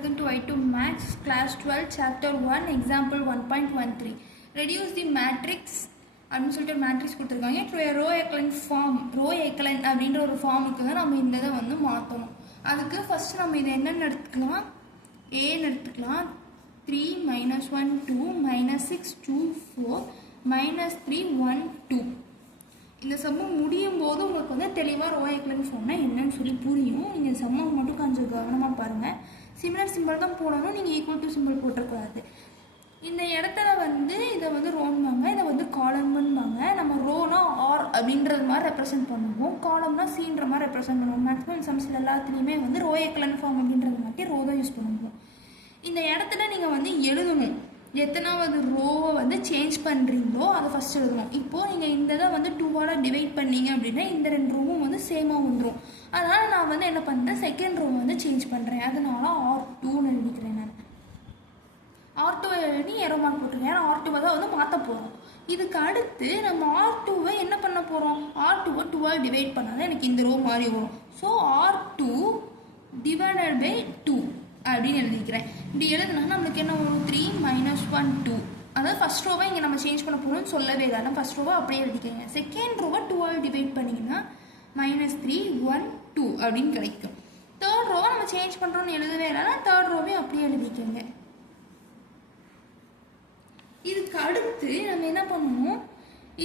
welcome to I2 Max Class 12 Chapter 1 Example 1.13. Reduce the matrix அப்படின்னு சொல்லிட்டு ஒரு matrix கொடுத்துருக்காங்க. To row echelon form. Row echelon அப்படின்ற ஒரு ஃபார்முக்கு தான் நம்ம இந்த இதை வந்து மாற்றணும். அதுக்கு ஃபர்ஸ்ட் நம்ம இதை என்னென்னு எடுத்துக்கலாம், ஏன்னு எடுத்துக்கலாம். 3 - 1 2 -6 2 4 -3 1 2. இந்த சம்மம் முடியும் போது உங்களுக்கு வந்து தெளிவாக ரோ எக்லைன் ஃபார்ம்னா என்னன்னு சொல்லி புரியும். நீங்கள் சம்மம் மட்டும் கொஞ்சம் கவனமாக பாருங்கள். சிமிலர் சிம்பிள் தான் போடணும், நீங்கள் ஈக்குவல் டு சிம்பிள் போட்டக்கூடாது. இந்த இடத்துல வந்து இதை வந்து ரோன்பாங்க, இதை வந்து காலம்னுபாங்க. நம்ம ரோனா ஆர் அப்படின்றது மாதிரி ரெப்ரசென்ட் பண்ணுவோம், காலம்னா சீன்ற மாதிரி ரெப்ரசென்ட் பண்ணுவோம். மேக்ஸிமம் சம்ஸில் எல்லாத்துலேயுமே வந்து ரோ எக்லைன் ஃபார்ம் அப்படின்றது மாட்டி ரோ தான் யூஸ் பண்ணுவோம். இந்த இடத்துல நீங்கள் வந்து எழுதணும், எத்தனாவது ரோவை வந்து சேஞ்ச் பண்ணுறீங்களோ அதை ஃபஸ்ட் எழுதணும். இப்போது நீங்கள் இந்த இதை வந்து 2ஆல் டிவைட் பண்ணீங்க அப்படின்னா இந்த 2 ரோவும் வந்து சேமாக வந்துடும். அதனால் நான் வந்து என்ன பண்ணுறேன், செகண்ட் ரோவை வந்து சேஞ்ச் பண்ணுறேன். அதனால R2ன்னு எழுதிக்கிறேன். நான் R2 எழுதி ஏரோ மார்க் போட்டிருக்கேன். ஏன்னா R2 தான் வந்து மாற்ற போகிறோம். இதுக்கு அடுத்து நம்ம R2வை என்ன பண்ண போகிறோம், R2வை 2ஆல் டிவைட் பண்ணாதான் எனக்கு இந்த ரோ மாதிரி வரும். ஸோ R2 டிவைடட் பை 2 அப்படின்னு எழுதிக்கிறேன். இப்படி எழுதுனா நம்மளுக்கு என்ன வரும், 3 - 1 2. அதாவது ஃபஸ்ட் ரோவை இங்கே நம்ம சேஞ்ச் பண்ண போகணும்னு சொல்லவே இல்லை, ஆனால் ஃபஸ்ட் ரோவை அப்படியே எழுதிக்கிறேங்க. செகண்ட் ரோவை 2ஆல் டிவைட் பண்ணிங்கன்னா -3 1 2 அப்படின்னு கிடைக்கும். தேர்ட் ரோவை நம்ம சேஞ்ச் பண்ணுறோன்னு எழுதவே இல்லைன்னா தேர்ட் ரோவே அப்படியே எழுதிக்கோங்க. இதுக்கு அடுத்து நம்ம என்ன பண்ணணும்,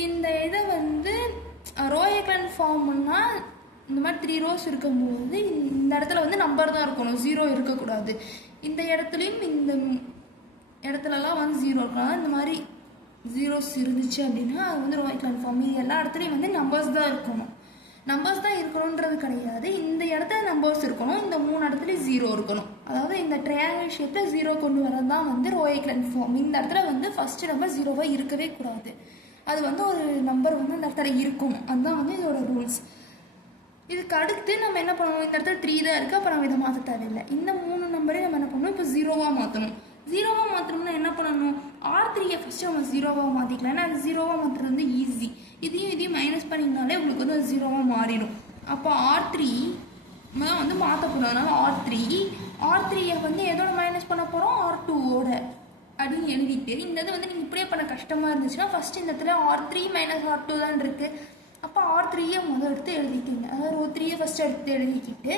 இந்த இதை வந்து ரோ எக்லைன் ஃபார்ம்னா இந்த மாதிரி 3 ரோஸ் இருக்கும்போது இந்த இடத்துல வந்து நம்பர் தான் இருக்கணும், 0 இருக்கக்கூடாது. இந்த இடத்துலையும் இந்த இடத்துலலாம் வந்து 0 இருக்கலாம். இந்த மாதிரி 0s இருந்துச்சு அப்படின்னா அது வந்து ரோ எக்லைன் ஃபார்ம். இது எல்லா இடத்துலையும் வந்து நம்பர்ஸ் தான் இருக்கணும். நம்பர்ஸ் தான் இருக்கணுன்றது கிடையாது, இந்த இடத்துல நம்பர்ஸ் இருக்கணும், இந்த 3 இடத்துலையும் 0 இருக்கணும். அதாவது இந்த ட்ரையாங்கிள் ஷேப்பில் 0 கொண்டு வரது தான் வந்து ரோ எக்லைன் ஃபார்ம். இந்த இடத்துல வந்து ஃபஸ்ட்டு நம்பர் 0வாக இருக்கவே கூடாது, அது வந்து ஒரு நம்பர் வந்து அந்த இடத்துல இருக்கும். அதுதான் வந்து இதோட ரூல்ஸ். இதுக்கு அடுத்து நம்ம என்ன பண்ணணும், இந்த இடத்துல 3 தான் இருக்குது, அப்போ நம்ம இதை மாற்ற தேவையில்லை. இந்த 3 நம்பரையும் நம்ம என்ன பண்ணணும், இப்போ 0வாக மாற்றணும். 0வாக மாற்றணும்னா என்ன பண்ணணும், R3யை ஃபஸ்ட்டு நம்ம 0வாக மாற்றிக்கலாம். ஏன்னா அது 0வாக மாற்றுறது வந்து ஈஸி. இதையும் மைனஸ் பண்ணிங்கனாலே உங்களுக்கு வந்து அது 0வாக மாறிடும். அப்போ R3 தான் வந்து மாற்றக்கூடாது. அதனால் R3யை வந்து எதோட மைனஸ் பண்ண போகிறோம், R2ஓட அப்படின்னு எழுதிட்டு இந்த இது வந்து நீங்கள் இப்படியே பண்ண கஷ்டமாக இருந்துச்சுன்னா ஃபஸ்ட்டு இந்த இடத்துல R3 - R2 தான் இருக்குது. அப்போ R3யை முதல் எடுத்து எழுதிக்கிங்க. அதாவது ரோ 3யை ஃபஸ்ட்டு எடுத்து எழுதிக்கிட்டு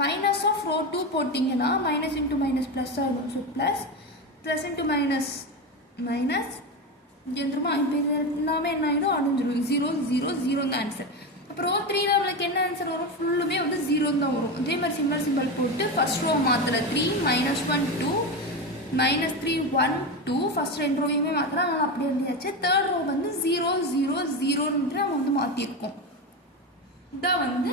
மைனஸ் ஆஃப் ரோ 2 போட்டிங்கன்னா மைனஸ் இன்ட்டு மைனஸ் ப்ளஸ் ஆகும். So plus into minus minus எழுந்துருமா. இப்போ இது எல்லாமே என்ன ஆகிடும், அடைஞ்சிடும். 0 0 0 தான் ஆன்சர். அப்போ ரோ 3 நம்மளுக்கு என்ன ஆன்சர் வரும், ஃபுல்லுமே வந்து 0 தான் வரும். அதே மாதிரி சிம்பிள் போட்டு ஃபஸ்ட் ரோ மாத்திர 3 - 1 2 -3 1 2 ஃபஸ்ட் 2 ரோவையுமே மாத்திரம் அதனால் அப்படி எழுதியாச்சு. தேர்ட் ரோ வந்து 0 0 0ன்ட்டு நம்ம வந்து மாற்றிருக்கோம். இதான் வந்து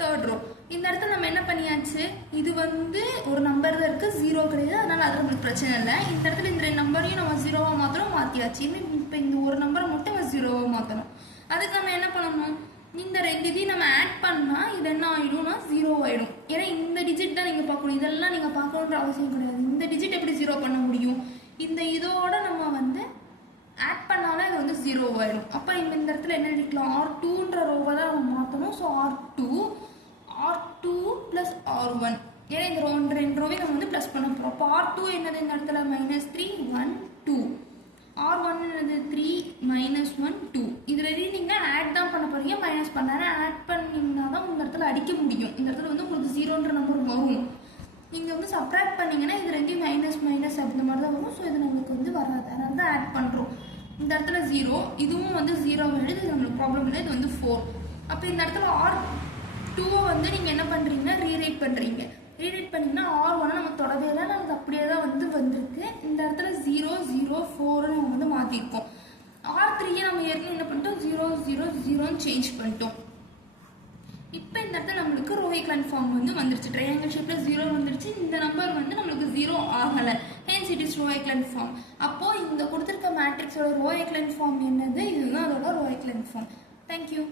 தேர்ட் ரோ. இந்த இடத்துல நம்ம என்ன பண்ணியாச்சு, இது வந்து ஒரு நம்பர் தான் இருக்குது, 0 கிடையாது, அதனால் அது நம்மளுக்கு பிரச்சனை இல்லை. இந்த இடத்துல இந்த 2 நம்பரையும் நம்ம 0வாக மாற்றணும், மாற்றியாச்சு. இப்போ இந்த ஒரு நம்பரை மட்டும் நம்ம 0வாக மாற்றணும். அதுக்கு நம்ம என்ன பண்ணணும், இந்த 2 இதையும் நம்ம ஆட் பண்ணால் இது என்ன ஆகிடும்னா 0 ஆகிடும். ஏன்னா இந்த டிஜிட் தான் நீங்கள் பார்க்கணும், இதெல்லாம் நீங்கள் பார்க்கணுன்ற அவசியம் கிடையாது. இந்த டிஜிட் எப்படி 0 பண்ண முடியும், இந்த இதோட நம்ம வந்து ஆட் பண்ணாலும் இது வந்து 0 ஆகிடும். அப்போ இந்த இடத்துல என்ன எழுதிக்கலாம், R2ன்ற ரோவை தான் நம்ம மாற்றணும். So R2 + R1. ஏன்னா இந்த 2 ரோவை நம்ம வந்து ப்ளஸ் பண்ண போகிறோம். அப்போ R2 என்னது இந்த இடத்துல -3 1 2, R1 என்னது 3 - 1 2. இதில் நீங்கள் ஆட் தான் பண்ண போகிறீங்க, மைனஸ் பண்ணாரு. ஆட் பண்ணிங்கன்னா தான் இந்த இடத்துல அடிக்க முடியும். இந்த இடத்துல வந்து உங்களுக்கு 0ன்ற நம்பர் வரும். நீங்கள் வந்து சப்ராக்ட் பண்ணிங்கன்னா இது 2 மைனஸ் அந்த மாதிரி தான் வரும். ஸோ இது நம்மளுக்கு வந்து வராது, அதனால தான் ஆட் பண்ணுறோம். இந்த இடத்துல 0, இதுவும் வந்து 0 எழுது, இது நம்மளுக்கு ப்ராப்ளம் இல்லை, இது வந்து 4. அப்போ இந்த இடத்துல R2வை வந்து நீங்கள் என்ன பண்ணுறீங்கன்னா ரீரைட் பண்ணுறீங்க. ரீரைட் பண்ணிங்கன்னா R1 நம்ம தொடவே இல்லை, நமக்கு அப்படியே தான் வந்து வந்திருக்கு. இந்த இடத்துல 0 0 4ன்னு நம்ம வந்து மாற்றிருக்கோம். R3யை நம்ம ஏற்கனவே என்ன பண்ணிட்டோம், 0 0 0ன்னு சேஞ்ச் பண்ணிட்டோம். இப்போ இந்த இடத்துல நம்மளுக்கு ரோ எக்லைன் ஃபார்ம் வந்து வந்துருச்சு. ட்ரையாங்கிள் ஷேப்பில் 0 வந்துருச்சு. இந்த நம்பர் வந்து நம்மளுக்கு 0 ஆகலை, hence it is row echelon form. அப்போது இந்த கொடுத்துருக்க மேட்ரிக்ஸோட ரோ எக்லைன் ஃபார்ம் என்னது, இதுதான் அதோட ரோ எக்லைன் ஃபார்ம். தேங்க்யூ.